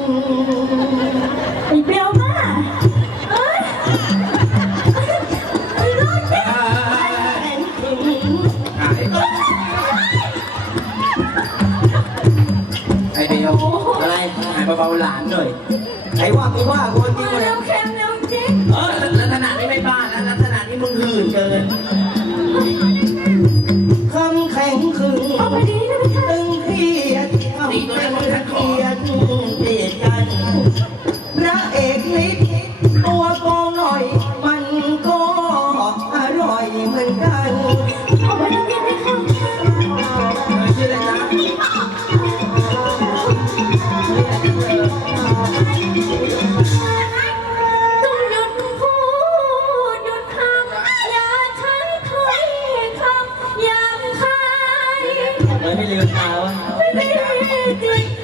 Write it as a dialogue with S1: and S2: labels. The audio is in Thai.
S1: ไอ้เปรี้ยวมากเอ้ยไอ้รอดเจ๊
S2: ไอเดียวอะไรหายเบาๆหลานหน่อยไอ้ว่ากูว่าคนจริงคน
S1: เร็
S2: นี้
S1: วเค็มเร็วจริง
S2: ลักษณะนี้ไม่บ้าแล้วลักษณะนี้มึงหื่นเกินคำแข็งขึง
S1: เอาไปดีนะพี่ค่ะ
S2: ตึงเครียดทำเป็นเครียดเกลียดกันพระเอกนิดตัวโกงหน่อยมันก็อร่อยเหมือนกัน
S1: เอาไปดีพี่ค่ะ
S2: ชื่ออะไรนะ
S1: ต้องหยุดพูดหยุดทำอย่าใช้ถ้อยคำหยาบคาย
S2: เลยไม่ลืมตาวะ
S1: ไม่ดีจริง